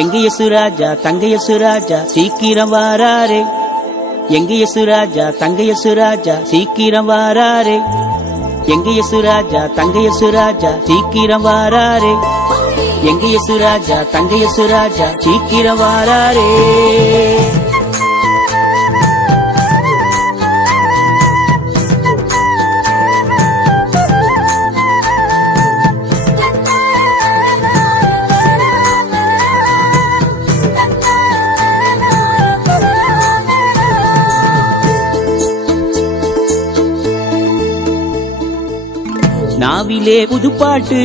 எங்க யேசுராஜா தங்க யேசுராஜா சீக்கிரம் வாராரே. எங்க யேசுராஜா தங்க யேசுராஜா சீக்கிரம் வாராரே. எங்க யேசுராஜா தங்க யேசுராஜா சீக்கிரம் வாராரே. எங்க யேசுராஜா தங்க யேசுராஜா சீக்கிரம் வாராரே. நாவிலே புதுப்பாட்டு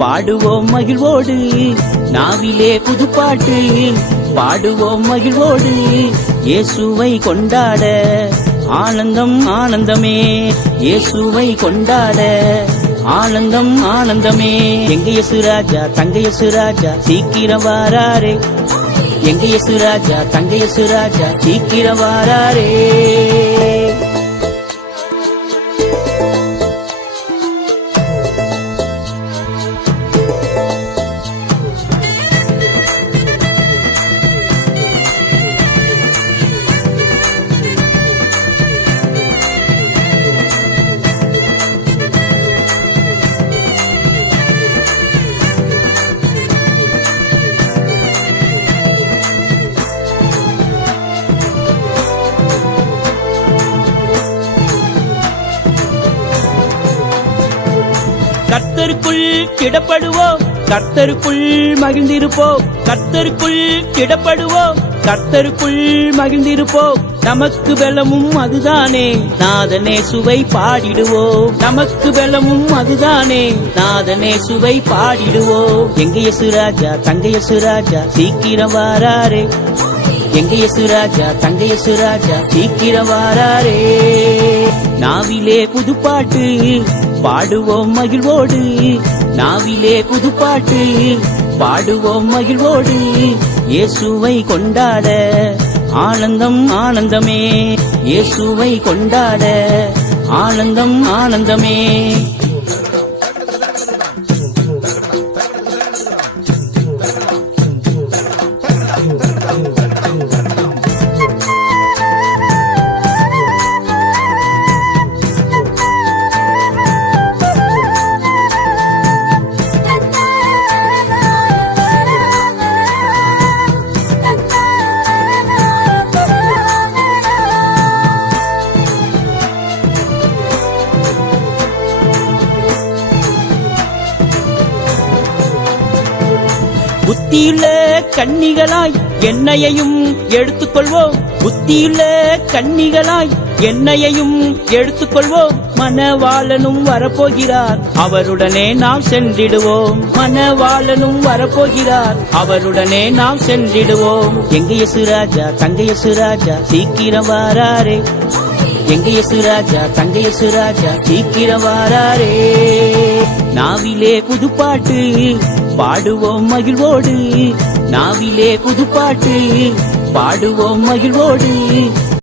பாடுவோம் மகிழ்வோடு. நாவிலே புதுப்பாட்டு பாடுவோம் மகிழ்வோடு. இயேசுவை கொண்டாட ஆனந்தம் ஆனந்தமே. இயேசுவை கொண்டாட ஆனந்தம் ஆனந்தமே. எங்க யேசுராஜா தங்க யேசுராஜா சீக்கிரம் வாராரே. எங்க யேசுராஜா தங்க யேசுராஜா சீக்கிரம் வாராரே. கர்த்தருக்குள் கிடப்படுவோம், கர்த்தருக்குள் மகிழ்ந்திருப்போம். கர்த்தருக்குள் கிடப்படுவோம், கர்த்தருக்குள் மகிழ்ந்திருப்போம். நமக்கு பலமும் அதுதானே, நாதனே சுவை பாடிடுவோம். நமக்கு பலமும் அதுதானே, நாதனே சுவை பாடிடுவோம். எங்க யேசுராஜா தங்க யேசுராஜா சீக்கிரம் வாராரே. எங்க யேசுராஜா தங்க யேசுராஜா சீக்கிரம் வாராரே. நாவிலே புதுப்பாட்டு பாடுவோம் மகிழ்வோடு. நாவிலே புதுப்பாட்டு பாடுவோம் மகிழ்வோடு. இயேசுவை கொண்டாட ஆனந்தம் ஆனந்தமே. இயேசுவை கொண்டாட ஆனந்தம் ஆனந்தமே. புத்தியுள்ள கன்னிகளாய் என்னையையும் எடுத்துக்கொள்வோம். புத்தியுள்ள கன்னிகளாய் என்னையையும் எடுத்துக்கொள்வோம். மணவாளனும் வரப்போகிறார், அவருடனே நாம் சென்றிடுவோம். மணவாளனும் வரப்போகிறார், அவருடனே நாம் சென்றிடுவோம். எங்க யேசுராஜா தங்க யேசுராஜா சீக்கிரம் வாராரே. எங்க யேசுராஜா தங்க யேசுராஜா சீக்கிரம் வாராரே. நாவிலே புதுப்பாட்டு பாடுவோம் மகிழ்வோடு. நாவிலே புதுப்பாட்டு பாடுவோம் மகிழ்வோடு.